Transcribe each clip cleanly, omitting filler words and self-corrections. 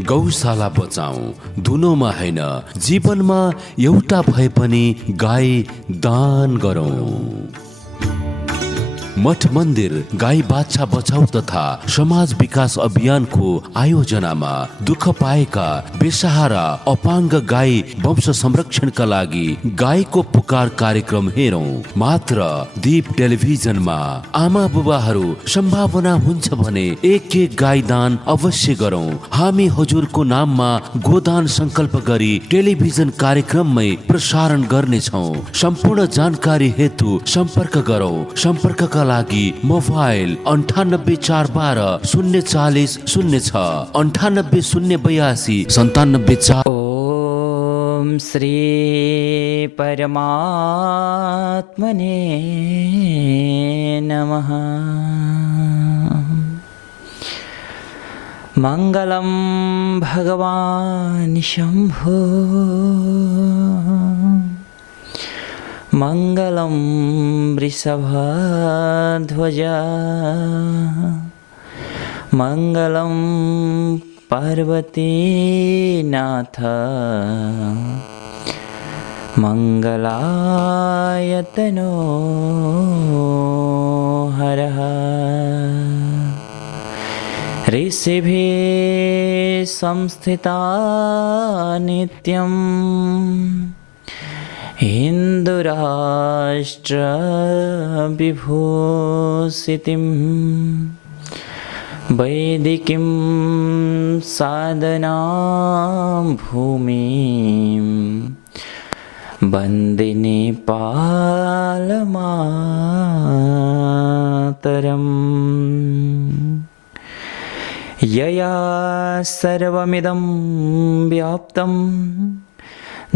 गौशाला बचाऊ, दुनोमा हैन जीवनमा एउटा भए पनि गाई दान गरौँ। मठ मन्दिर गाई बाछा बचाउ तथा समाज विकास अभियानको आयोजनामा दुःख पाएका बेसहारा अपाङ्ग गाई वंश संरक्षणका लागि गाईको पुकार कार्यक्रम हेरौं मात्र दीप टेलिभिजनमा। आमा बुबाहरू सम्भावना हुन्छ भने एक गाई दान अवश्य गरौं। हामी हजुरको नाममा गोदान संकल्प गरी टेलिभिजन कार्यक्रममै प्रसारण गर्नेछौं। सम्पूर्ण जानकारी हेतु सम्पर्क गरौं। सम्पर्कका लागि मोबाइल 984120 040 06 98 082 97 4। ओम श्री परमात्मने नमः। मंगलम भगवान शंभो, मंगलम वृषभध्वज, मंगलम पार्वतीनाथ, मंगलायतनो हरः। ऋषिभिः संस्थिता नित्यं हिन्दुराष्ट्र विभूषितिं वैदिकीं साधनां भूमिं वन्दे नेपालमातरम्। यया सर्वमिदं व्याप्तं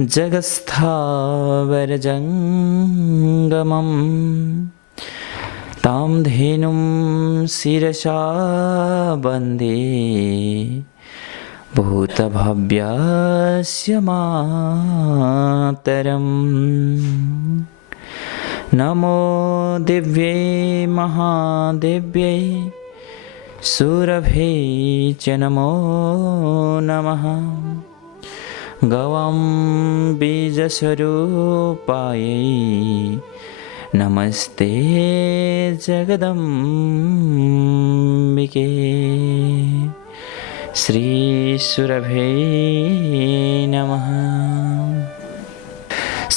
जगत्स्थावरजङ्गमं तां धेनुं शिरसा वन्दे भूतभव्यस्य मातरम्। नमो दिव्यै महादेव्यै सुरभै च नमो नमः। गवां बीजस्वरूपायै नमस्ते जगदम्बिके। श्री सुरभै नमः।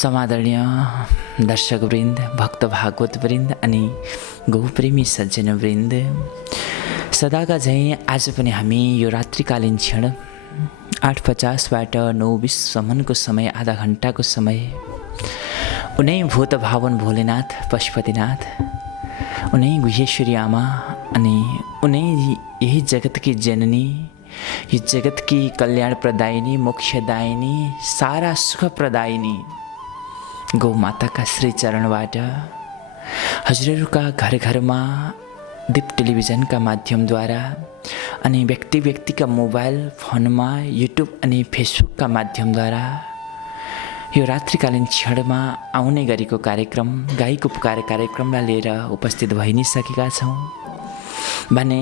समादरणीय दर्शकवृन्द, भक्त भागवतवृन्द अनि गौप्रेमी सज्जनवृन्द, सदाका झैँ आज पनि हामी यो रात्रिकालीन क्षण 8:50बाट 9:20सम्मको समय, आधा घन्टाको समय उनै भूत भावन भोलेनाथ पशुपतिनाथ, उनै गुहेश्वरी आमा अनि उनै यही जगतकी जननी, यो जगतकी कल्याण प्रदायिनी, मोक्षदायिनी, सारा सुख प्रदायिनी गौ माताका श्री चरणबाट हजुरहरूका घर घरमा दीप टेलिभिजनका माध्यमद्वारा अनि व्यक्ति व्यक्तिका मोबाइल फोनमा युट्युब अनि फेसबुकका माध्यमद्वारा यो रात्रिकालीन क्षणमा आउने गरेको कार्यक्रम गाईको पुकार कार्यक्रमलाई लिएर उपस्थित भइ नै सकेका छौँ भने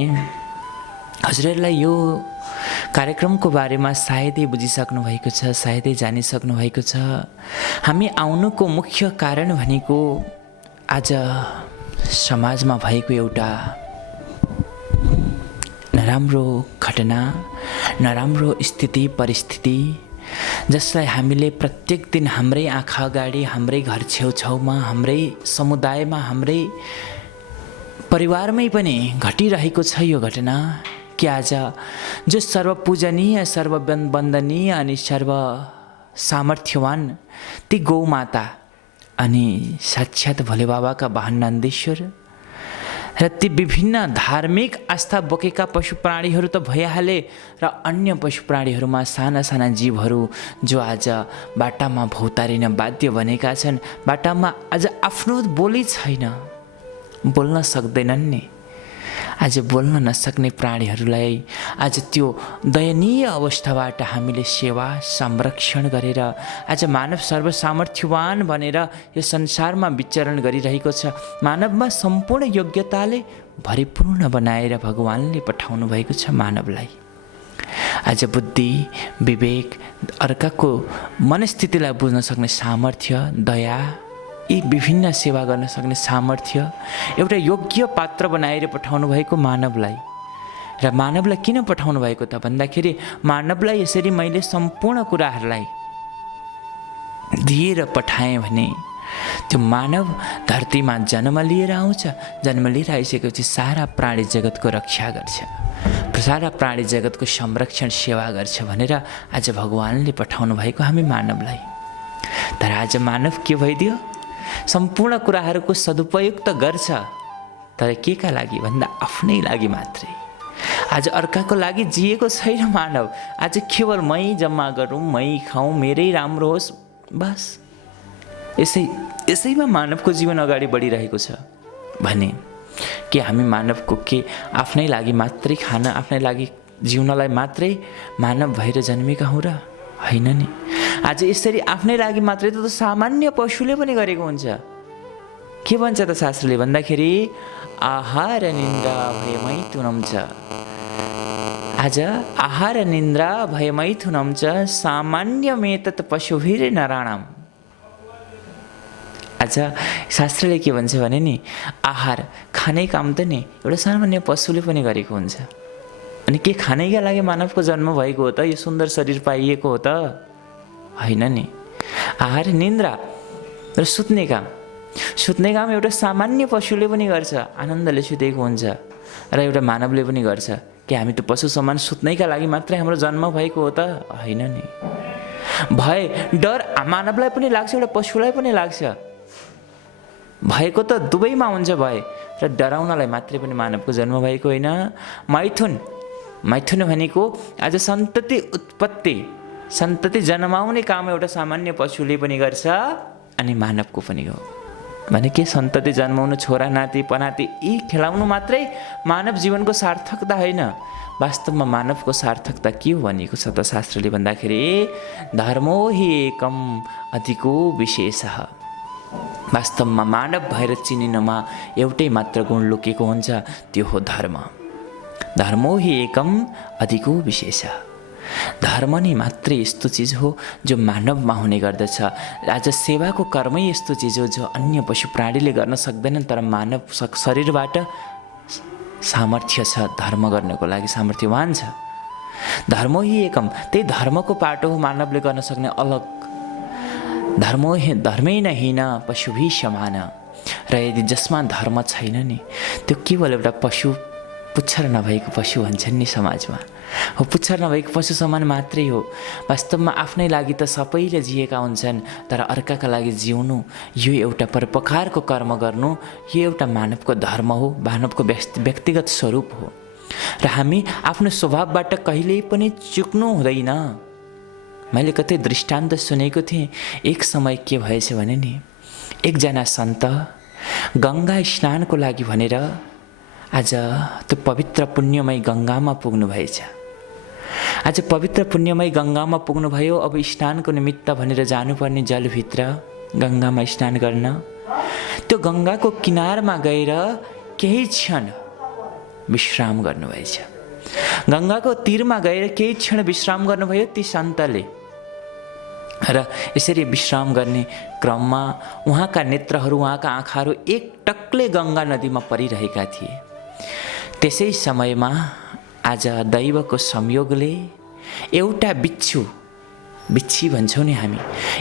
हजुरहरूलाई यो कार्यक्रमको बारेमा सायदै बुझिसक्नु भएको छ, सायदै जानिसक्नु भएको छ। हामी आउनुको मुख्य कारण भनेको आज समाजमा भएको एउटा नराम्रो घटना, नराम्रो स्थिति परिस्थिति, जसलाई हामीले प्रत्येक दिन हाम्रै आँखा अगाडि, हाम्रै घर छेउछाउमा, हाम्रै समुदायमा, हाम्रै परिवारमै पनि घटिरहेको छ यो घटना कि आज जो सर्वपूजनीय, सर्ववन्दनीय अनि सर्व सामर्थ्यवान ती गौमाता अनि साक्षात् भोले बाबाका वाहन नन्देश्वर र ती विभिन्न धार्मिक आस्था बोकेका पशु प्राणीहरू त भइहाले र अन्य पशु प्राणीहरूमा साना साना जीवहरू जो आज बाटामा भौतारिन बाध्य बनेका छन्, बाटामा आज आफ्नो बोली छैन, बोल्न सक्दैनन् नि। आज बोल्न नसक्ने प्राणीहरूलाई आज त्यो दयनीय अवस्थाबाट हामीले सेवा संरक्षण गरेर आज मानव सर्वसामर्थ्यवान भनेर यो संसारमा विचरण गरिरहेको छ। मानवमा सम्पूर्ण योग्यताले भरिपूर्ण बनाएर भगवानले पठाउनु भएको छ मानवलाई। आज बुद्धि, विवेक, अर्काको मनस्थितिलाई बुझ्न सक्ने सामर्थ्य, दया, यी विभिन्न सेवा गर्न सक्ने सामर्थ्य एउटा योग्य पात्र बनाएर पठाउनु भएको मानवलाई। र मानवलाई किन पठाउनु भएको त भन्दाखेरि मानवलाई यसरी मैले सम्पूर्ण कुराहरूलाई दिएर पठाएँ भने त्यो मानव धरतीमा जन्म लिएर आउँछ। जन्म लिएर आइसकेपछि सारा प्राणी जगतको रक्षा गर्छ, सारा प्राणी जगतको संरक्षण सेवा गर्छ भनेर आज भगवानले पठाउनु भएको हामी मानवलाई। तर आज मानव के भइदियो? सम्पूर्ण कुराहरूको सदुपयोग त गर्छ, तर के का लागि भन्दा आफ्नै लागि मात्रै। आज अर्काको लागि जिएको छैन मानव। आज केवल मै जम्मा गरौँ, मै खाउँ, मेरै राम्रो होस्, बस यसैमा मानवको जीवन अगाडि बढिरहेको छ भने के हामी मानवको के आफ्नै लागि मात्रै खान, आफ्नै लागि जिउनलाई मात्रै मानव भएर जन्मेका हौँ र? होइन नि। आज यसरी आफ्नै लागि मात्रै त सामान्य पशुले पनि गरेको हुन्छ। के भन्छ त शास्त्रले भन्दाखेरि आहार निन्द्रा भयमै तुनम छ। आज आहार निन्द्रा भयमै तुनम छ सामान्यमेतत् पशुभिर नराणाम। आज शास्त्रले के भन्छ भने नि आहार खाने काम त नि एउटा सामान्य पशुले पनि गरेको हुन्छ। अनि के खानैका लागि मानवको जन्म भएको हो त? यो सुन्दर शरीर पाइएको हो त? होइन नि। आहार निन्द्रा र सुत्ने काम एउटा सामान्य पशुले पनि गर्छ, आनन्दले सुतेको हुन्छ। र एउटा मानवले पनि गर्छ। कि हामी त पशु समान सुत्नैका लागि मात्रै हाम्रो जन्म भएको हो त? होइन नि। भय, डर मानवलाई पनि लाग्छ, एउटा पशुलाई पनि लाग्छ। भएको त दुवैमा हुन्छ भय, र डराउनलाई मात्रै पनि मानवको जन्म भएको होइन। मैथुन भनेको आज सन्तति उत्पत्ति, सन्तति जन्माउने काम एउटा सामान्य पशुले पनि गर्छ अनि मानवको पनि हो। भने के सन्तति जन्माउनु, छोरा नाति पनाति यी खेलाउनु मात्रै मानव जीवनको सार्थकता होइन। वास्तवमा मानवको सार्थकता के हो भनेको छ त शास्त्रले भन्दाखेरि धर्मो हि एकम अधिको विशेषः। वास्तवमा मानव भएर चिनिनमा एउटै मात्र गुण लुकेको हुन्छ, त्यो हो धर्म। धर्मो हि एकम अधिको विशेषः। धर्म नै मात्रै यस्तो चिज हो जो मानवमा हुने गर्दछ। आज सेवाको कर्मै यस्तो चिज हो जो अन्य पशु प्राणीले गर्न सक्दैनन्, तर मानव शरीरबाट सामर्थ्य छ धर्म गर्नको लागि, सामर्थ्यवान छ। धर्म हि एकम, त्यही धर्मको पाटो हो मानवले गर्न सक्ने अलग। धर्मै न हिन पशुभी समान। र यदि जसमा धर्म छैन नि त्यो केवल एउटा पशु, पुच्छर नभएको पशु भन्छन् नि समाजमा, हो पुच्छर नभएको पशु समान मात्रै हो। वास्तवमा आफ्नै लागि त सबैले जिएका हुन्छन्, तर अर्काका लागि जिउनु यो एउटा परोपकारको कर्म गर्नु यो एउटा मानवको धर्म हो, मानवको व्यक्तिगत स्वरूप हो। र हामी आफ्नो स्वभावबाट कहिल्यै पनि चुक्नु हुँदैन। मैले कतै दृष्टान्त सुनेको थिएँ। एक समय के भएछ भने नि एकजना सन्त गङ्गा स्नानको लागि भनेर आज त्यो पवित्र पुण्यमय गङ्गामा पुग्नु भएछ। आज पवित्र पुण्यमय गङ्गामा पुग्नुभयो। अब स्नानको निमित्त भनेर जानुपर्ने जलभित्र गङ्गामा स्नान गर्न त्यो गङ्गाको किनारमा गएर केही क्षण विश्राम गर्नुभएछ। गङ्गाको तीरमा गएर केही क्षण विश्राम गर्नुभयो ती सन्तले। र यसरी विश्राम गर्ने क्रममा उहाँका नेत्रहरू, उहाँका आँखाहरू एक टक्ले गङ्गा नदीमा परिरहेका थिए। त्यसै समयमा आज दैवको संयोगले एउटा बिच्छी भन्छौँ नि हामी,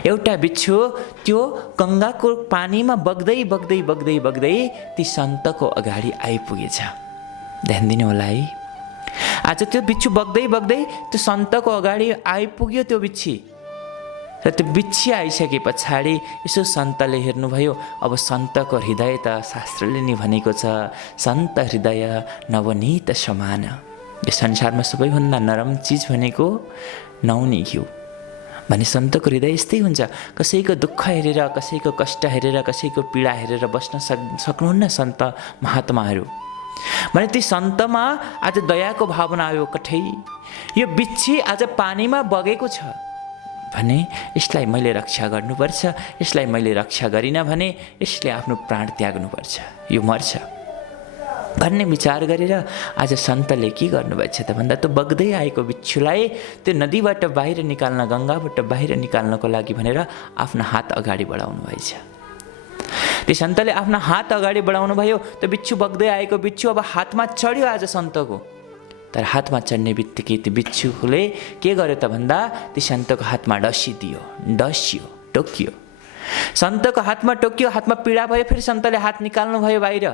एउटा बिच्छू त्यो गङ्गाको पानीमा बग्दै ती सन्तको अगाडि आइपुगेछ। ध्यान दिनु होला है। आज त्यो बिच्छू बग्दै त्यो सन्तको अगाडि आइपुग्यो त्यो बिच्छी। र त्यो बिच्छी आइसके पछाडि यसो सन्तले हेर्नुभयो। अब सन्तको हृदय त शास्त्रले नि भनेको छ सन्त हृदय नवनीत समान। यो संसारमा सबैभन्दा नरम चिज भनेको नौनी घिउ भने सन्तको हृदय यस्तै हुन्छ। कसैको दुःख हेरेर, कसैको कष्ट हेरेर, कसैको पीडा हेरेर बस्न सक्नुहुन्न सन्त महात्माहरू। भने ती सन्तमा आज दयाको भावना आयो। कठै यो बिच्छी आज पानीमा बगेको छ भने यसलाई मैले रक्षा गर्नुपर्छ, यसलाई मैले रक्षा गरिनँ भने यसले आफ्नो प्राण त्याग्नुपर्छ, यो मर्छ। भन्ने विचार गरेर आज सन्तले के गर्नुभएको छ त भन्दा त्यो बग्दै आएको बिच्छुलाई त्यो नदीबाट बाहिर निकाल्न, गङ्गाबाट बाहिर निकाल्नको लागि भनेर आफ्नो हात अगाडि बढाउनु भएछ। त्यो सन्तले आफ्नो हात अगाडि बढाउनु भयो। त्यो बिच्छू बग्दै आएको बिच्छू अब हातमा चढ्यो आज सन्तको। तर हातमा चढ्ने बित्तिकै त्यो बिच्छुले के गर्यो त भन्दा त्यो सन्तको हातमा डस्यो, टोकियो। सन्तको हातमा टोकियो, हातमा पीडा भयो। फेरि सन्तले हात निकाल्नु भयो बाहिर।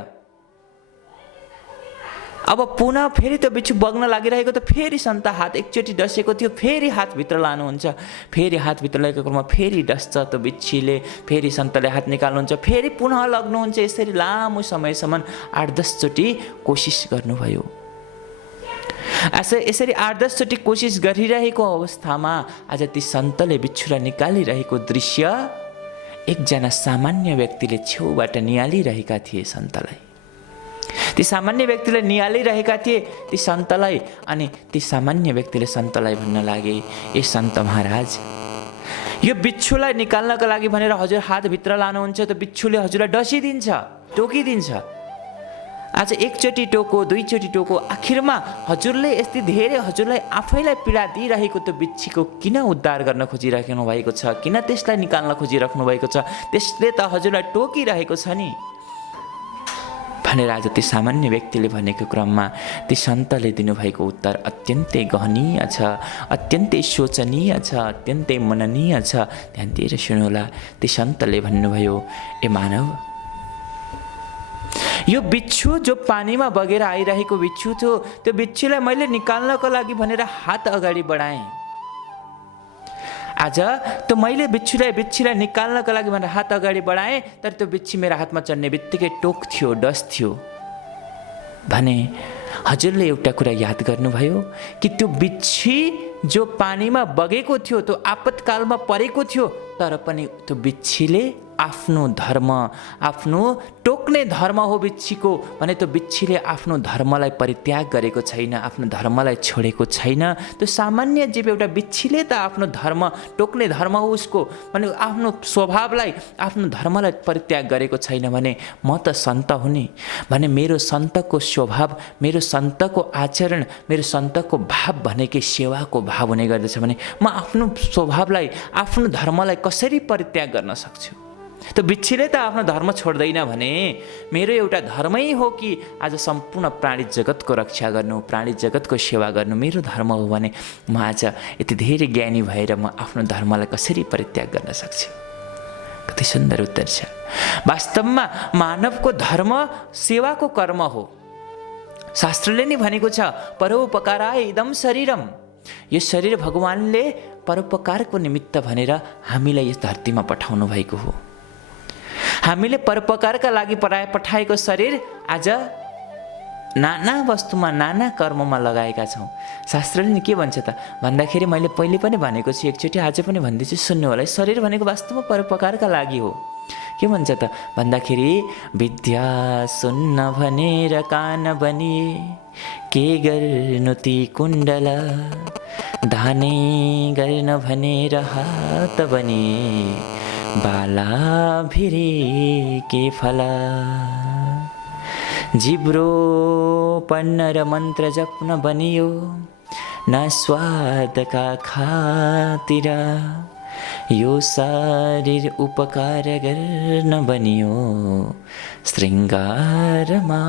अब पुनः फेरि त्यो बिच्छू बग्न लागिरहेको त फेरि सन्त हात एकचोटि डसेको थियो, फेरि हातभित्र लानुहुन्छ। फेरि हातभित्र लगेको क्रममा फेरि डस्छ त्यो बिच्छीले। फेरि सन्तले हात निकाल्नुहुन्छ, फेरि पुनः लग्नुहुन्छ। यसरी लामो समयसम्म 8-10 चोटि कोसिस गर्नुभयो। यसरी 8-10 चोटि कोसिस गरिरहेको अवस्थामा आज ती सन्तले बिच्छुलाई निकालिरहेको दृश्य एकजना सामान्य व्यक्तिले छेउबाट निहालिरहेका थिए सन्तलाई। ती सामान्य व्यक्तिले निहालिरहेका थिए ती सन्तलाई। अनि ती सामान्य व्यक्तिले सन्तलाई भन्न लागे, ए सन्त महाराज, यो बिच्छुलाई निकाल्नका लागि भनेर हजुर हातभित्र लानुहुन्छ, त बिच्छुले हजुरलाई डसिदिन्छ, टोकिदिन्छ। आज एकचोटि टोको, 2 चोटि टोको, आखिरमा हजुरले यति धेरै हजुरलाई आफैलाई पीडा दिइरहेको त्यो बिच्छीको किन उद्धार गर्न खोजिराख्नु भएको छ? किन त्यसलाई निकाल्न खोजिराख्नु भएको छ? त्यसले त हजुरलाई टोकिरहेको छ नि भनेर आज त्यो सामान्य व्यक्तिले भनेको क्रममा ती सन्तले दिनुभएको उत्तर अत्यन्तै गहनीय छ, अत्यन्तै शोचनीय छ, अत्यन्तै मननीय छ। ध्यान दिएर सुन्नुहोला। ती सन्तले भन्नुभयो, ए मानव, यो बिच्छू जो पानीमा बगेर आइरहेको बिच्छू थियो, त्यो बिच्छूलाई मैले निकाल्नको लागि भनेर हात अगाडि बढाएँ। आज त्यो मैले बिच्छीलाई निकाल्नको लागि भनेर हात अगाडि बढाएँ, तर त्यो बिच्छी मेरो हातमा चढ्ने बित्तिकै टोक्थ्यो, डस्थ्यो भने हजुरले एउटा कुरा याद गर्नुभयो कि त्यो बिच्छी जो पानीमा बगेको थियो, त्यो आपतकालमा परेको थियो, तर पनि त्यो बिच्छीले आफ्नो धर्म, आफ्नो टोक्ने धर्म हो बिच्छीको भने त्यो बिच्छीले आफ्नो धर्मलाई परित्याग गरेको छैन, आफ्नो धर्मलाई छोडेको छैन। त्यो सामान्य जीव एउटा बिच्छीले त आफ्नो धर्म, टोक्ने धर्म हो उसको भने आफ्नो स्वभावलाई, आफ्नो धर्मलाई परित्याग गरेको छैन भने म त सन्त हुने भने मेरो सन्तको स्वभाव, मेरो सन्तको आचरण, मेरो सन्तको भाव भनेकै सेवाको भाव हुने गर्दछ भने म आफ्नो स्वभावलाई, आफ्नो धर्मलाई कसरी परित्याग गर्न सक्छु? त बिच्छीले त आफ्नो धर्म छोड्दैन भने मेरो एउटा धर्मै हो कि आज सम्पूर्ण प्राणी जगतको रक्षा गर्नु, प्राणी जगतको सेवा गर्नु मेरो धर्म हो भने म आज यति धेरै ज्ञानी भएर म आफ्नो धर्मलाई कसरी परित्याग गर्न सक्छु? कति सुन्दर उत्तर छ। वास्तवमा मानवको धर्म सेवाको कर्म हो। शास्त्रले नै भनेको छ, परोपकाराय इदं शरीरम। यो शरीर भगवानले परोपकारको निमित्त भनेर हामीलाई यस धरतीमा पठाउनु भएको हो। हामीले परोपकारका लागि पठाएको शरीर आज नाना वस्तुमा, नाना कर्ममा लगाएका छौँ। शास्त्रले नि के भन्छ त भन्दाखेरि मैले पहिले पनि भनेको छु, एकचोटि आज पनि भन्दैछु, सुन्नु होला। शरीर भनेको वास्तवमा परोपकारका लागि हो। के भन्छ त भन्दाखेरि विद्या सुन्न भनेर कान बनिए, के गर्नु ती कुण्डल, दानै गर्न भनेर हात बनिए, बाला भिरी के फला। जिब्रो पढ्न र मन्त्र जप्न बनियो, न स्वादका खातिर, यो शरीर उपकार गर्न बनियो, श्रृङ्गारमा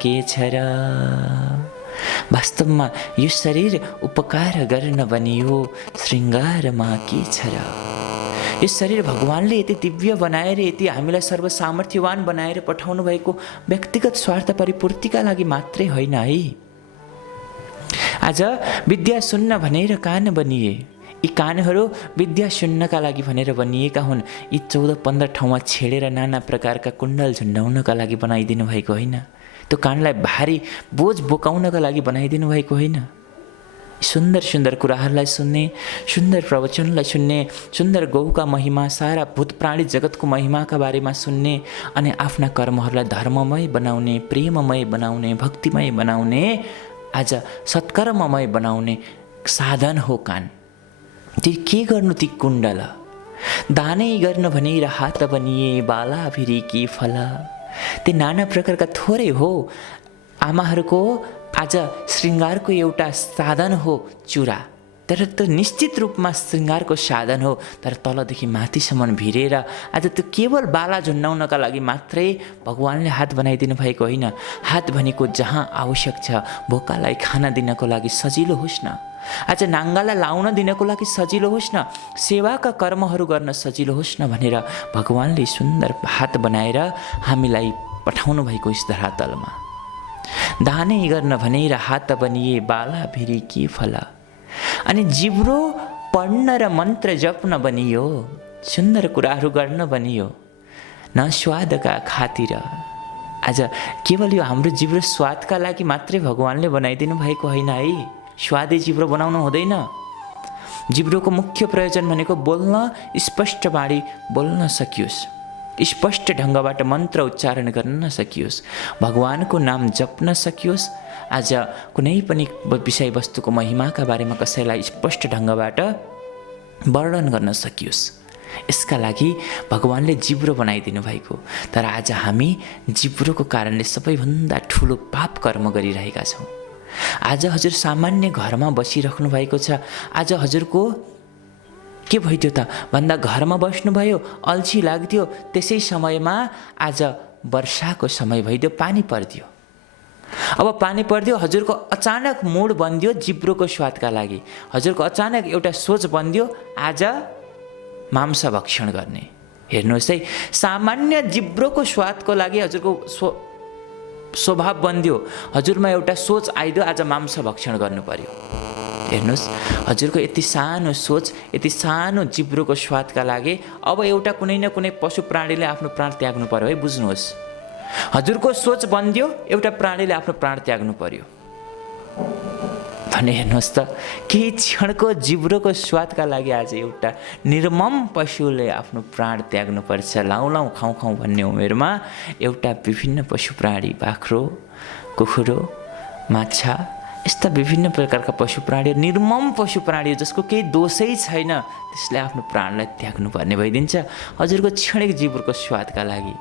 के छ र। वास्तवमा यो शरीर उपकार गर्न बनियो, श्रृङ्गारमा के छ र। यो शरीर भगवानले यति दिव्य बनाएर, यति हामीलाई सर्वसामर्थ्यवान बनाएर पठाउनु भएको व्यक्तिगत स्वार्थ परिपूर्तिका लागि मात्रै होइन है। आज विद्या सुन्न भनेर कान बनिए, यी कानहरू विद्या सुन्नका लागि भनेर बनिएका हुन्। यी 14-15 ठाउँमा छेडेर नाना प्रकारका कुण्डल झुन्डाउनका लागि बनाइदिनु भएको होइन। त्यो कानलाई भारी बोझ बोकाउनका लागि बनाइदिनु भएको होइन। सुन्दर सुन्दर कुराहरूलाई सुन्ने, सुन्दर प्रवचनलाई सुन्ने, सुन्दर गौका महिमा, सारा भूत प्राणी जगतको महिमाका बारेमा सुन्ने अनि आफ्ना कर्महरूलाई धर्ममय बनाउने, प्रेममय बनाउने, भक्तिमय बनाउने, आज सत्कर्ममय बनाउने साधन हो कान। ती के गर्नु ती कुण्डल, दानै गर्न भनेर हात बनिए, बाला भिरी के फला। ती नाना प्रकारका थोरै हो। आमाहरूको आज श्रृङ्गारको एउटा साधन हो चुरा, तर त्यो निश्चित रूपमा श्रृङ्गारको साधन हो, तर तलदेखि माथिसम्म भिरेर आज त्यो केवल बाला झुन्डाउनका लागि मात्रै भगवानले हात बनाइदिनु भएको होइन। हात भनेको जहाँ आवश्यक छ, भोकालाई खाना दिनको लागि सजिलो होस् न, आज नाङ्गालाई लाउन दिनको लागि सजिलो होस् न, सेवाका कर्महरू गर्न सजिलो होस् न भनेर भगवानले सुन्दर हात बनाएर हामीलाई पठाउनु भएको यस धरातलमा। दानै गर्न भनेर हात बनिए बाला भिरी के फल, अनि जिब्रो पढ्न र मन्त्र जप्न बनियो, सुन्दर कुराहरू गर्न बनियो, न स्वादका खातिर। आज केवल यो हाम्रो जिब्रो स्वादका लागि मात्रै भगवानले बनाइदिनु भएको होइन है। स्वादै जिब्रो बनाउनु हुँदैन। जिब्रोको मुख्य प्रयोजन भनेको बोल्न, स्पष्ट बाणी बोल्न सकियोस्, स्पष्ट ढङ्गबाट मन्त्र उच्चारण गर्न सकियोस्, भगवानको नाम जप्न सकियोस्, आज कुनै पनि विषयवस्तुको महिमाका बारेमा कसैलाई स्पष्ट ढङ्गबाट वर्णन गर्न सकियोस्। यसका लागि भगवानले जिब्रो बनाइदिनु भएको। तर आज हामी जिब्रोको कारणले सबैभन्दा ठुलो पाप कर्म गरिरहेका छौँ। आज हजुर सामान्य घरमा बसिराख्नु भएको छ, आज हजुरको के भइदियो त भन्दा घरमा बस्नुभयो, अल्छी लाग्थ्यो, त्यसै समयमा आज वर्षाको समय भइदियो, पानी परिदियो। अब पानी परिदियो, हजुरको अचानक मुड बनिदियो जिब्रोको स्वादका लागि, हजुरको अचानक एउटा सोच बनिदियो आज मांस भक्षण गर्ने। हेर्नुहोस् है, सामान्य जिब्रोको स्वादको लागि हजुरको स्वभाव बनिदियो, हजुरमा एउटा सोच आइदियो आज मांस भक्षण गर्नु पर्यो। हेर्नुहोस्, हजुरको यति सानो सोच, यति सानो जिब्रोको स्वादका लागि अब एउटा कुनै न कुनै पशु प्राणीले आफ्नो प्राण त्याग्नु पर्यो है। बुझ्नुहोस्, हजुरको सोच बनिदियो, एउटा प्राणीले आफ्नो प्राण त्याग्नु पर्यो भने हेर्नुहोस् त, केही क्षणको जिब्रोको स्वादका लागि आज एउटा निर्मम पशुले आफ्नो प्राण त्याग्नुपर्छ। लाउँ लाउँ खाउँ खाउँ भन्ने उमेरमा एउटा विभिन्न पशु प्राणी, बाख्रो, कुखुरो, माछा, यस्ता विभिन्न प्रकारका पशु प्राणी, निर्मम पशु प्राणी जसको केही दोषै छैन, त्यसले आफ्नो प्राणलाई त्याग्नुपर्ने भइदिन्छ हजुरको क्षणिक जिब्रोको स्वादका लागि।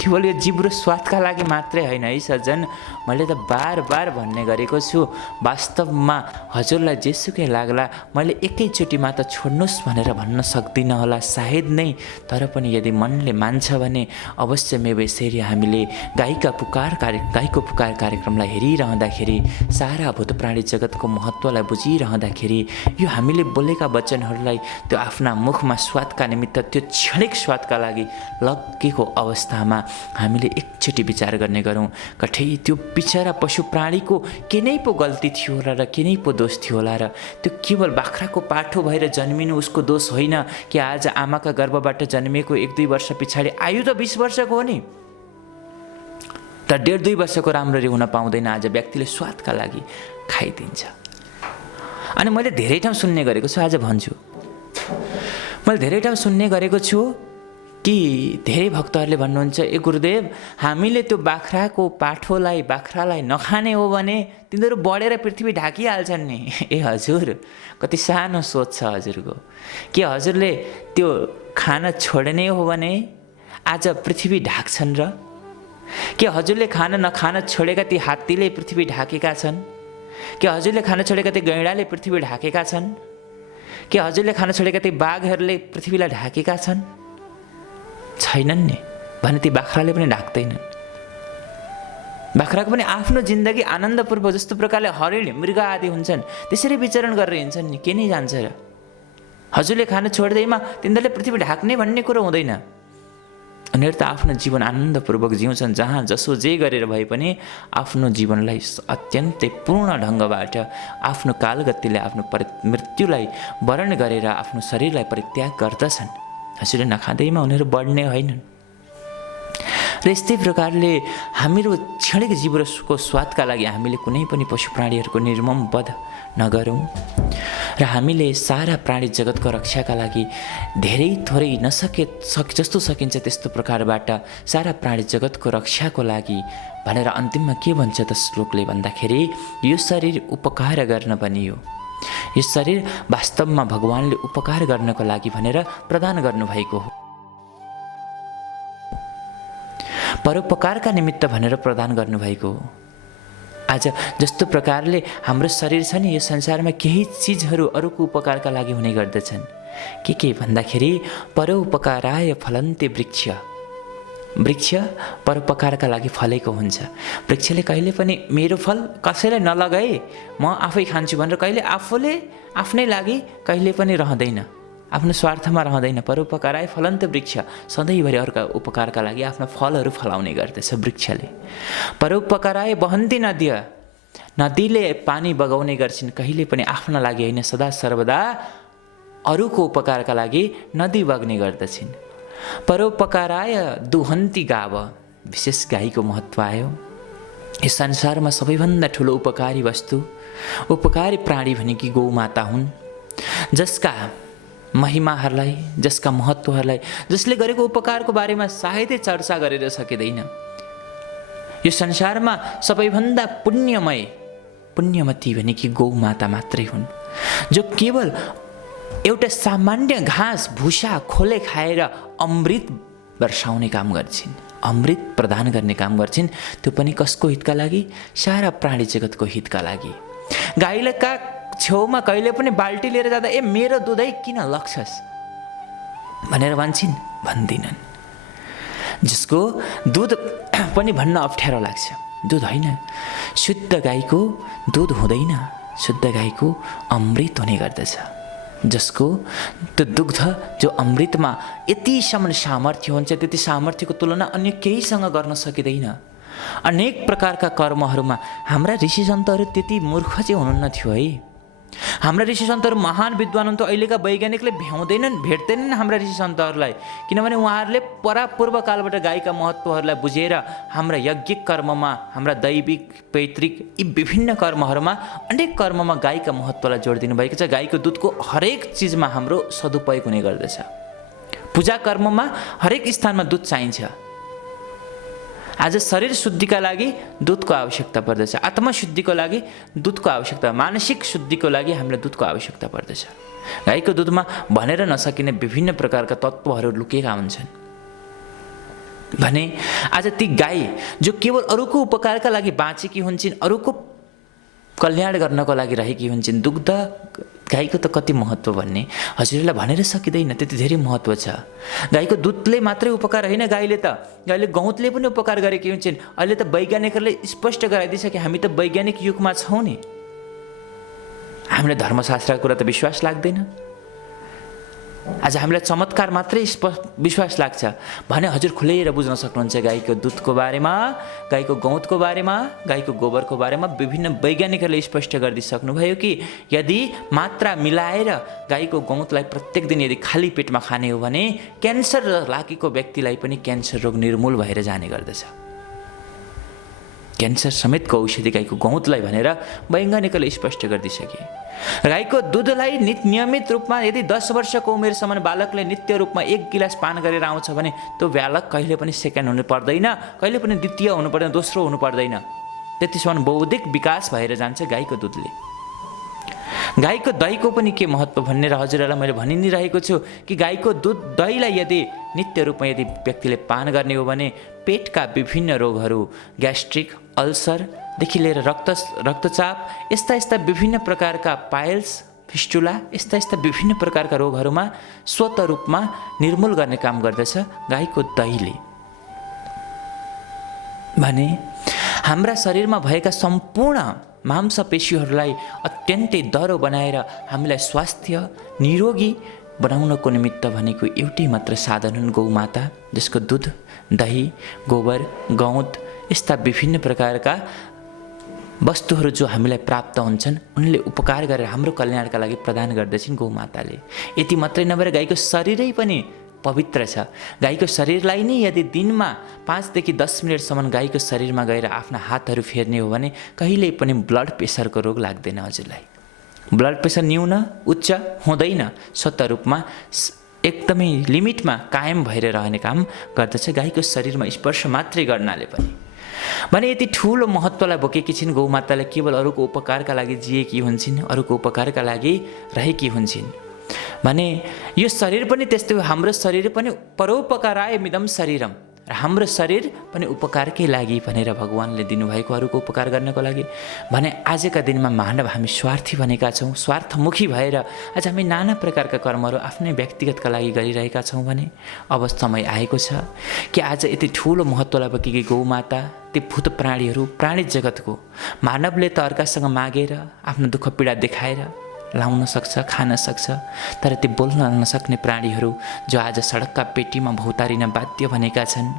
केवल यो जिब्रो स्वादका लागि मात्रै होइन है सज्जन, मैले त बार बार भन्ने गरेको छु, वास्तवमा हजुरलाई जेसुकै लाग्ला मैले एकैचोटिमा त छोड्नुहोस् भनेर भन्न सक्दिनँ होला सायद नै, तर पनि यदि मनले मान्छ भने अवश्य मेबेसेरी हामीले गाईको पुकार कार्यक्रमलाई हेरिरहँदाखेरि, सारा भूतप्राणी जगतको महत्त्वलाई बुझिरहँदाखेरि यो हामीले बोलेका वचनहरूलाई त्यो आफ्ना मुखमा स्वादका निमित्त, त्यो क्षणिक स्वादका लागि लगेको अवस्थामा हामीले एकचोटि विचार गर्ने गरौँ, कठै त्यो बिचरा पशु प्राणीको के नै पो गल्ती थियो होला र के नै पो दोष थियो होला र, त्यो केवल बाख्राको पाठो भएर जन्मिनु उसको दोष होइन कि आज आमाका गर्भबाट जन्मिएको 1-2 वर्ष पछाडि आयु त 20 वर्षको हो नि, तर 1.5-2 वर्षको राम्ररी हुन पाउँदैन। आज व्यक्तिले स्वादका लागि खाइदिन्छ। अनि मैले धेरै ठाउँ सुन्ने गरेको छु, आज भन्छु, मैले धेरै ठाउँ सुन्ने गरेको छु कि धेरै भक्तहरूले भन्नुहुन्छ, ए गुरुदेव हामीले त्यो बाख्रालाई नखाने हो भने तिनीहरू बढेर पृथ्वी ढाकिहाल्छन् नि। ए हजुर, कति सानो सोच छ हजुरको। के हजुरले त्यो खाना छोड्ने हो भने आज पृथ्वी ढाक्छन् र? के हजुरले नखान छोडेका ती हात्तीले पृथ्वी ढाकेका छन्? के हजुरले खाना छोडेका ती गैँडाले पृथ्वी ढाकेका छन्? के हजुरले खाना छोडेका ती बाघहरूले पृथ्वीलाई ढाकेका छन्? छैनन् नि, भने ती बाख्राले पनि ढाक्दैनन्। बाख्राको पनि आफ्नो जिन्दगी आनन्दपूर्वक जस्तो प्रकारले हरिण, मृग आदि हुन्छन् त्यसरी विचरण गरेर हिँड्छन् नि, के नै जान्छ र? हजुरले खाना छोड्दैमा तिनीहरूले पृथ्वी ढाक्ने भन्ने कुरो हुँदैन। उनीहरू त आफ्नो जीवन आनन्दपूर्वक जिउँछन्, जहाँ जसो जे गरेर भए पनि आफ्नो जीवनलाई अत्यन्तै पूर्ण ढङ्गबाट आफ्नो कालगतिले आफ्नो मृत्युलाई वरण गरेर आफ्नो शरीरलाई परित्याग गर्दछन्। हजुरले नखाँदैमा उनीहरू बढ्ने होइनन्। र यस्तै प्रकारले हाम्रो क्षणिक जिब्रोको स्वादका लागि हामीले कुनै पनि पशु प्राणीहरूको निर्मम वध नगरौँ र हामीले सारा प्राणी जगतको रक्षाका लागि धेरै थोरै जस्तो सकिन्छ त्यस्तो प्रकारबाट सारा प्राणी जगतको रक्षाको लागि भनेर अन्तिममा के भन्छ त श्लोकले भन्दाखेरि, यो शरीर उपकार गर्न बनियो, यो शरीर वास्तवमा भगवानले उपकार गर्नको लागि भनेर प्रदान गर्नुभएको हो, परोपकारका निमित्त भनेर प्रदान गर्नुभएको हो। आज जस्तो प्रकारले हाम्रो शरीर छ नि, यो संसारमा केही चिजहरू अरूको उपकारका लागि हुने गर्दछन्। के भन्दाखेरि परोपकाराय फलन्ते वृक्ष, वृक्ष परोपकारका लागि फलेको हुन्छ। वृक्षले कहिले पनि मेरो फल कसैलाई नलगाए म आफै खान्छु भनेर कहिले आफूले आफ्नै लागि कहिले पनि रहँदैन, आफ्नो स्वार्थमा रहँदैन। परोपकाराय फलन्ते वृक्ष, सधैँभरि अर्का उपकारका लागि आफ्ना फलहरू फलाउने गर्दछ वृक्षले। परोपकाराय बहन्ती नदी, नदीले पानी बगाउने गर्छिन्, कहिले पनि आफ्ना लागि होइन, सदा सर्वदा अरूको उपकारका लागि नदी बग्ने गर्दछिन्। परोपकाराय दुहन्ती गाव, विशेष गाईको महत्त्व आयो। यस संसारमा सबैभन्दा ठुलो उपकारी वस्तु, उपकारी प्राणी भनेकी गौमाता हुन्, जसका महिमाहरूलाई, जसका महत्त्वहरूलाई, जसले गरेको उपकारको बारेमा सायदै चर्चा गरेर सकिँदैन। यो संसारमा सबैभन्दा पुण्यमती भनेकी गौमाता मात्रै हुन्, जो केवल एउटा सामान्य घाँस भुसा खोले खाएर अमृत वर्षाउने काम गर्छिन्, अमृत प्रदान गर्ने काम गर्छिन्। त्यो पनि कसको हितका लागि? सारा प्राणी जगतको हितका लागि। गाईले का छेउमा कहिले पनि बाल्टी लिएर जाँदा ए मेरो दुधै किन लग्छस् भनेर भन्छन्? भन्दिनन्। जसको दुध पनि भन्न अप्ठ्यारो लाग्छ, दुध होइन, शुद्ध गाईको दुध हुँदैन, शुद्ध गाईको अमृत हुने गर्दछ। जसको त्यो दुग्ध जो अमृतमा यतिसम्म सामर्थ्य हुन्छ, त्यति सामर्थ्यको तुलना अन्य केहीसँग गर्न सकिँदैन। अनेक प्रकारका कर्महरूमा हाम्रा ऋषि सन्तहरू त्यति मूर्ख चाहिँ हुनुहुन्न थियो है। हाम्रा ऋषि सन्तहरू महान विद्वान हुन्थ्यो। अहिलेका वैज्ञानिकले भेट्दैनन् हाम्रा ऋषि सन्तहरूलाई, किनभने उहाँहरूले पूर्वकालबाट गाईका महत्त्वहरूलाई बुझेर हाम्रा यज्ञिक कर्ममा, हाम्रा दैविक पैतृक यी विभिन्न कर्महरूमा, अनेक कर्ममा गाईका महत्त्वलाई जोड दिनुभएको छ। गाईको दुधको हरेक चिजमा हाम्रो सदुपयोग हुने गर्दछ। पूजा कर्ममा हरेक स्थानमा दुध चाहिन्छ। आज शरीर शुद्धिका लागि दुधको आवश्यकता पर्दछ, आत्मशुद्धिको लागि दुधको आवश्यकता, मानसिक शुद्धिको लागि हामीलाई दुधको आवश्यकता पर्दछ। गाईको दुधमा भनेर नसकिने विभिन्न प्रकारका तत्त्वहरू लुकेका हुन्छन्। भने आज ती गाई जो केवल अरूको उपकारका लागि बाँचेकी हुन्छन्, अरूको कल्याण गर्नको लागि रहेकी हुन्छन्, दुग्ध गाईको त कति महत्त्व भन्ने हजुरलाई भनेर सकिँदैन, त्यति धेरै महत्त्व छ। गाईको दुधले मात्रै उपकार होइन, गाईले गहुँतले पनि उपकार गरेकी हुन्छन्। अहिले त वैज्ञानिकहरूले स्पष्ट गराइदिइसके, हामी त वैज्ञानिक युगमा छौँ नि, हामीलाई धर्मशास्त्रको कुरा त विश्वास लाग्दैन। आज हामीलाई चमत्कार मात्रै विश्वास लाग्छ भने हजुर खुलेर बुझ्न सक्नुहुन्छ गाईको दुधको बारेमा, गाईको गहुँतको बारेमा, गाईको गोबरको बारेमा विभिन्न वैज्ञानिकहरूले स्पष्ट गरिदिइसक्नुभयो कि यदि मात्रा मिलाएर गाईको गहुँतलाई प्रत्येक दिन यदि खाली पेटमा खाने हो भने क्यान्सर लागेको व्यक्तिलाई पनि क्यान्सर रोग निर्मूल भएर जाने गर्दछ। क्यान्सर समेतको औषधि गाईको गहुँतलाई भनेर वैज्ञानिकले स्पष्ट गरिदिइसके। गाईको दुधलाई नियमित रूपमा यदि 10 वर्षको उमेरसम्म बालकले नित्य रूपमा 1 गिलास पान गरेर आउँछ भने त्यो बालक कहिले पनि सेकेन्ड हुनु पर्दैन, कहिले पनि द्वितीय हुनु पर्दैन, दोस्रो हुनु पर्दैन। त्यतिसम्म बौद्धिक विकास भएर जान्छ गाईको दुधले। गाईको दहीको पनि के महत्त्व भन्ने र हजुरहरूलाई मैले भनि नै रहेको छु कि गाईको दुध दहीलाई यदि नित्य रूपमा यदि व्यक्तिले पान गर्ने हो भने पेटका विभिन्न रोगहरू, ग्यास्ट्रिक, अल्सरदेखि लिएर रक्तचाप, यस्ता विभिन्न प्रकारका पाइल्स, फिस्टुला, यस्ता विभिन्न प्रकारका रोगहरूमा स्वतः रूपमा निर्मूल गर्ने काम गर्दछ गाईको दहीले। भने हाम्रा शरीरमा भएका सम्पूर्ण मांसपेशीहरूलाई अत्यन्तै दह्रो बनाएर हामीलाई स्वास्थ्य निरोगी बनाउनको निमित्त भनेको एउटै मात्र साधन हुन् गौमाता, जसको दुध, दही, गोबर, गहुँत यस्ता विभिन्न प्रकारका वस्तुहरू जो हामीलाई प्राप्त हुन्छन् उनले उपकार गरेर हाम्रो कल्याणका लागि प्रदान गर्दछिन् गौमाताले। यति मात्रै नभएर गाईको शरीरै पनि पवित्र छ। गाईको शरीरलाई नै यदि दिनमा 5 देखि 10 मिनटसम्म गाईको शरीरमा गएर आफ्ना हातहरू फेर्ने हो भने कहिल्यै पनि ब्लड प्रेसरको रोग लाग्दैन हजुरलाई। ब्लड प्रेसर न्यून उच्च हुँदैन, स्वतः रूपमा एकदमै लिमिटमा कायम भएर रहने काम गर्दछ गाईको शरीरमा स्पर्श मात्रै गर्नाले पनि। भने यति ठुलो महत्त्वलाई बोकेकी छिन् गौमाताले, केवल अरूको उपकारका लागि जिएकी हुन्छन्, अरूको उपकारका लागि रहेकी हुन्छन्। भने यो शरीर पनि त्यस्तै हो, हाम्रो शरीर पनि परोपकाराय मिदम शरीरम, र हाम्रो शरीर पनि उपकारकै लागि भनेर भगवान्ले दिनुभएको, अरूको उपकार गर्नको लागि भने आजका दिनमा मानव हामी स्वार्थी बनेका छौँ, स्वार्थमुखी भएर आज हामी नाना प्रकारका कर्महरू आफ्नै व्यक्तिगतका लागि गरिरहेका छौँ। भने अब समय आएको छ कि आज यति ठुलो महत्त्वलाई बोकेकी गौमाता, ती भूत प्राणीहरू, प्राणी जगतको मानवले त अर्कासँग मागेर आफ्नो दुःख पीडा देखाएर लाउन सक्छ, खान सक्छ, तर ती बोल्न नसक्ने प्राणीहरू जो आज सडकका पेटीमा भौतारिन बाध्य भनेका छन्,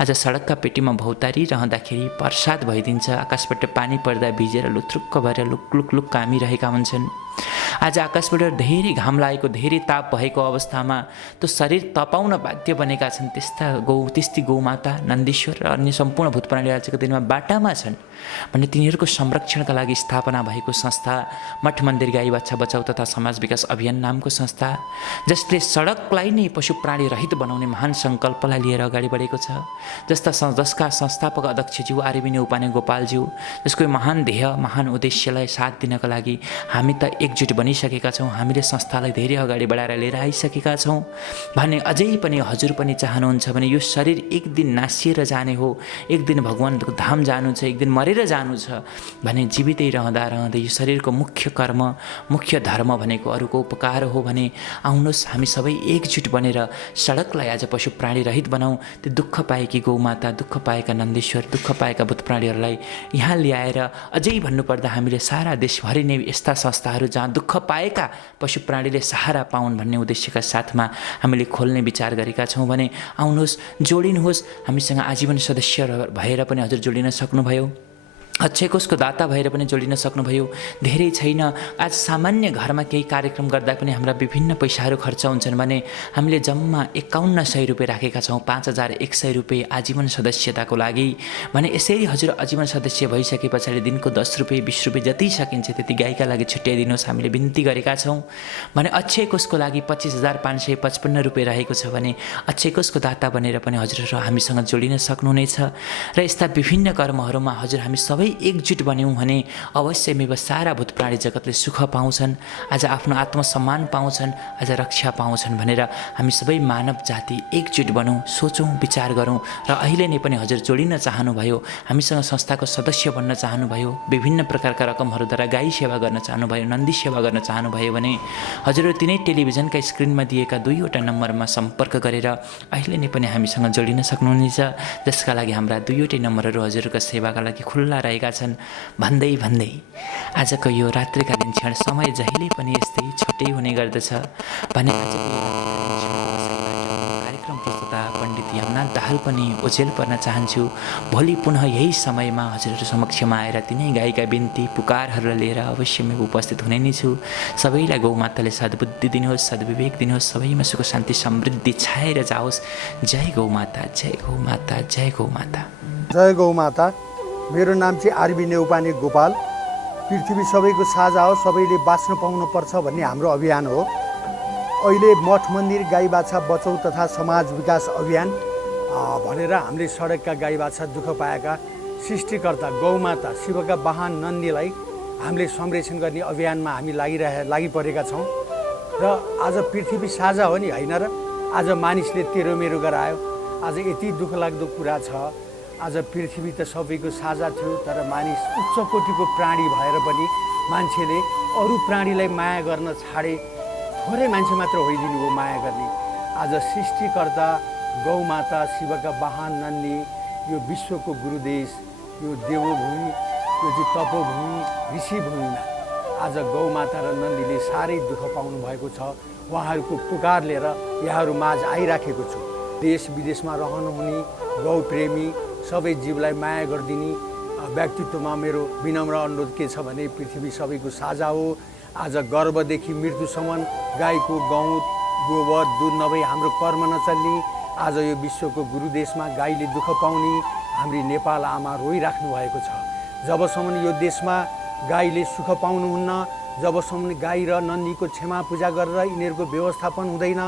आज सडकका पेटीमा भौतारी रहँदाखेरि प्रसाद भइदिन्छ, आकाशबाट पानी पर्दा भिजेर लुत्रुक्क भएर लुक कामिरहेका हुन्छन्। आज आकाशबाट धेरै घाम लागेको, धेरै ताप भएको अवस्थामा त्यो शरीर तपाउन बाध्य बनेका छन्। त्यस्ती गौमाता, नन्दीश्वर र अन्य सम्पूर्ण भूत प्राणी आजको दिनमा बाटामा छन् भने तिनीहरूको संरक्षणका लागि स्थापना भएको संस्था मठ मन्दिर गाई बाछा बचाउ तथा समाज विकास अभियान नामको संस्था, जसले सडकलाई नै पशु प्राणी रहित बनाउने महान सङ्कल्पलाई लिएर अगाडि बढेको छ। जसका संस्थापक अध्यक्षज्यू आर्यविनय उपाने गोपालज्यू, जसको महान ध्येय, महान उद्देश्यलाई साथ दिनका लागि हामी त एकजुट बनिसकेका छौँ, हामीले संस्थालाई धेरै अगाडि बढाएर लिएर आइसकेका छौँ भने अझै पनि हजुर पनि चाहनुहुन्छ भने यो शरीर एक दिन नासिएर जाने हो, एक दिन भगवानको धाम जानु छ, एक दिन मरेर जानु छ भने जीवितै रहँदा यो शरीरको मुख्य कर्म, मुख्य धर्म भनेको अरूको उपकार हो भने आउनुहोस् हामी सबै एकजुट बनेर सडकलाई आज पशु प्राणी रहित बनाऊ। त्यो दुःख पाएकी गौमाता, दुःख पाएका नन्दीश्वर, दुःख पाएका भूत प्राणीहरूलाई यहाँ ल्याएर अझै भन्नुपर्दा हामीले सारा देशभरि नै यस्ता संस्थाहरू जहाँ दुःख पाएका पशु प्राणीले सहारा पाउन् भन्ने उद्देश्यका साथमा हामीले खोल्ने विचार गरेका छौँ भने आउनुहोस्, जोडिनुहोस्। हामीसँग आजीवन सदस्य भएर पनि हजुर जोडिन सक्नुभयो, अक्षय कोषको दाता भएर पनि जोडिन सक्नुभयो। धेरै छैन, आज सामान्य घरमा केही कार्यक्रम गर्दा पनि हाम्रा विभिन्न पैसाहरू खर्च हुन्छन् भने हामीले जम्मा 5100 रुपियाँ राखेका छौँ, 5100 रुपियाँ आजीवन सदस्यताको लागि भने यसरी हजुर आजीवन सदस्य भइसके पछाडि दिनको 10 रुपियाँ 20 रुपियाँ जति सकिन्छ त्यति गाईका लागि छुट्याइदिनुहोस् हामीले बिन्ती गरेका छौँ भने अक्षय कोषको लागि 25,555 रुपियाँ रहेको छ भने अक्षय कोषको दाता बनेर पनि हजुरहरू हामीसँग जोडिन सक्नुहुनेछ। र यस्ता विभिन्न कर्महरूमा हजुर हामी सबै एकजुट बन्यौँ भने अवश्यमेव सारा भूत प्राणी जगतले सुख पाउँछन्, आज आफ्नो आत्मसम्मान पाउँछन्, आज रक्षा पाउँछन् भनेर हामी सबै मानव जाति एकजुट बनौँ, सोचौँ, विचार गरौँ। र अहिले नै पनि हजुर जोडिन चाहनुभयो, हामीसँग संस्थाको सदस्य बन्न चाहनुभयो, विभिन्न प्रकारका रकमहरूद्वारा गाई सेवा गर्न चाहनुभयो, नन्दी सेवा गर्न चाहनुभयो भने हजुरहरू तिनै टेलिभिजनका स्क्रिनमा दिएका 2वटा नम्बरमा सम्पर्क गरेर अहिले नै पनि हामीसँग जोडिन सक्नुहुनेछ, जसका लागि हाम्रा 2वटै नम्बरहरू हजुरको सेवाका लागि खुल्ला रहेका छन्। भन्दै आजको यो रात्रिकालीन क्षण समय जहिले पनि यस्तै छोटै हुने गर्दछ भने आजको यो कार्यक्रम प्रस्तुता पण्डित यमनाथ दाहाल पनि ओझेल पर्न चाहन्छु। भोलि पुनः यही समयमा हजुरहरू समक्षमा आएर तिनै गाईका बिन्ती पुकारहरूलाई लिएर अवश्य उपस्थित हुने नै छु। सबैलाई गौमाताले सद्बुद्धि दिनुहोस्, सद्विवेक दिनुहोस्, सबैमा सुख शान्ति समृद्धि छाएर जाओस्। जय गौमाता, जय गौमाता, जय गौमाता। जय गौमाता। मेरो नाम चाहिँ आर्यविनय उपाने गोपाल। पृथ्वी सबैको साझा हो, सबैले बाँच्न पाउनुपर्छ भन्ने हाम्रो अभियान हो। अहिले मठ मन्दिर गाई बाछा बचाउ तथा समाज विकास अभियान भनेर हामीले सडकका गाई बाछा दुःख पाएका सृष्टिकर्ता गौमाता शिवका वाहन नन्दीलाई हामीले संरक्षण गर्ने अभियानमा हामी लागिपरेका छौँ। र आज पृथ्वी साझा हो नि, होइन र? आज मानिसले तेरो मेरो गरायो। आज यति दुःख लाग्दो कुरा छ। आज पृथ्वी त सबैको साझा थियो, तर मानिस उच्च कोटिको प्राणी भएर पनि मान्छेले अरू प्राणीलाई माया गर्न छाडे। थोरै मान्छे मात्र होइदिनु हो माया गर्ने। आज सृष्टिकर्ता गौमाता शिवका वाहन नन्दी, यो विश्वको गुरुदेश, यो देवभूमि, यो चाहिँ तपोभूमि, ऋषिभूमिमा आज गौमाता र नन्दीले साह्रै दुःख पाउनु भएको छ। उहाँहरूको पुकार लिएर यहाँहरू माझ आइराखेको छु। देश विदेशमा रहनुहुने गौप्रेमी सबै जीवलाई माया गरिदिने व्यक्तित्वमा मेरो विनम्र अनुरोध के छ भने पृथ्वी सबैको साझा हो। आज गर्भदेखि मृत्युसम्म गाईको गहुँत गोबर दुध नभई हाम्रो कर्म नचल्ने। आज यो विश्वको गुरुदेशमा गाईले दुःख पाउने हाम्री नेपाल आमा रोइराख्नु भएको छ। जबसम्म यो देशमा गाईले सुख पाउनुहुन्न, जबसम्म गाई र नन्दीको क्षमा पूजा गरेर यिनीहरूको व्यवस्थापन हुँदैन,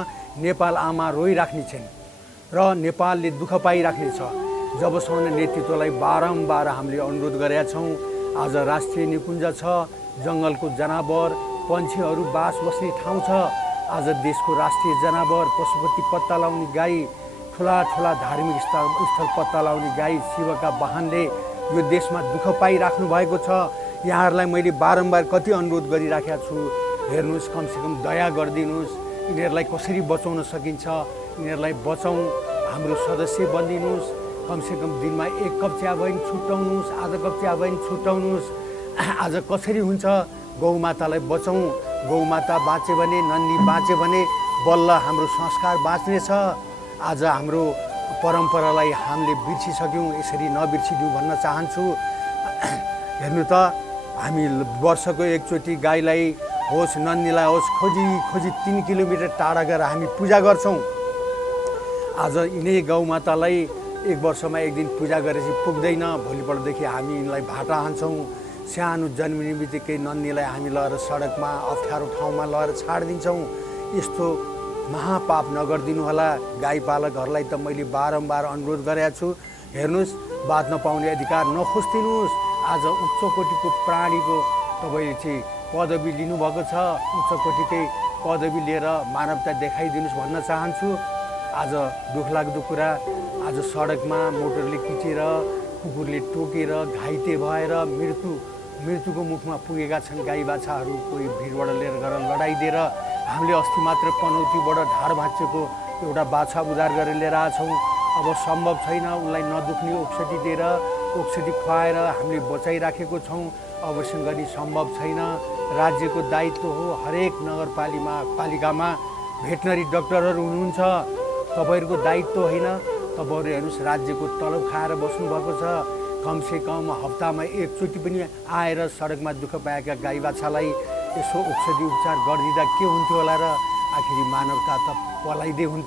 नेपाल आमा रोइराख्ने छिन् र नेपालले दुःख पाइराख्नेछ। जबसम्म नेतृत्वलाई बारम्बार हामीले अनुरोध गरेका छौँ। आज राष्ट्रिय निकुञ्ज छ, जङ्गलको जनावर पन्छीहरू बास बस्ने ठाउँ छ। आज देशको राष्ट्रिय जनावर पशुपति पत्ता लाउने गाई ठुला ठुला धार्मिक स्थल पत्ता लगाउने गाई शिवका वाहनले यो देशमा दुःख पाइराख्नु भएको छ। यहाँहरूलाई मैले बारम्बार कति अनुरोध गरिराखेको छु, हेर्नुहोस्, कमसेकम दया गरिदिनुहोस्, यिनीहरूलाई कसरी बचाउन सकिन्छ, यिनीहरूलाई बचाउँ, हाम्रो सदस्य बनिदिनुहोस्, कमसेकम दिनमा 1 कप चिया भए पनि छुट्याउनुहोस्, आधा कप चिया भए पनि छुट्याउनुहोस्। आज कसरी हुन्छ, गौमातालाई बचाउँ, गौमाता बाँच्यो भने, नन्दी बाँच्यो भने बल्ल हाम्रो संस्कार बाँच्नेछ। आज हाम्रो परम्परालाई हामीले बिर्सिसक्यौँ, यसरी नबिर्सिदिउँ भन्न चाहन्छु। हेर्नु त, हामी वर्षको एकचोटि गाईलाई होस्, नन्दीलाई होस्, खोजी खोजी 3 किलोमिटर टाढा गएर हामी पूजा गर्छौँ। आज यिनै गौमातालाई 1 वर्षमा 1 दिन पूजा गरेपछि पुग्दैन, भोलिपल्टदेखि हामी यिनलाई भाटा हान्छौँ। सानो जन्मिने बित्तिकै नन्दीलाई हामी लगेर सडकमा अप्ठ्यारो ठाउँमा लगेर छाडिदिन्छौँ। यस्तो महापाप नगरिदिनु होला। गाई पालकहरूलाई त मैले बारम्बार अनुरोध गरेको छु, हेर्नुहोस्, बाँच्न पाउने अधिकार नखोजिदिनुहोस्। आज उच्च कोटिको प्राणीको तपाईँले चाहिँ पदवी लिनुभएको छ, उच्च कोटिकै पदवी लिएर मानवता देखाइदिनुहोस् भन्न चाहन्छु। आज दुःखलाग्दो कुरा, आज सडकमा मोटरले खिचेर, कुकुरले टोकेर, घाइते भएर मृत्युको मुखमा पुगेका छन् गाई बाछाहरू। कोही भिडबाट लिएर गएर लडाइदिएर, हामीले अस्ति मात्र पनौतीबाट ढाड भाँचेको एउटा बाछा उद्धार गरेर लिएर आएछौँ। अब सम्भव छैन, उनलाई नदुख्ने औषधि दिएर, औषधि खुवाएर हामीले बचाइराखेको छौँ। अवश्य गरी सम्भव छैन। राज्यको दायित्व हो, हरेक नगरपालिकामा भेटनरी डक्टरहरू हुनुहुन्छ, तपाईँहरूको दायित्व होइन। तपाईँहरू हेर्नुहोस्, राज्यको तलब खाएर बस्नुभएको छ। कमसेकम हप्तामा एकचोटि पनि आएर सडकमा दुःख पाएका गाई बाछालाई यसो औषधि उपचार गरिदिँदा के हुन्थ्यो होला र? आखिरी मानवता त पलाइदिए हुन्थ्यो।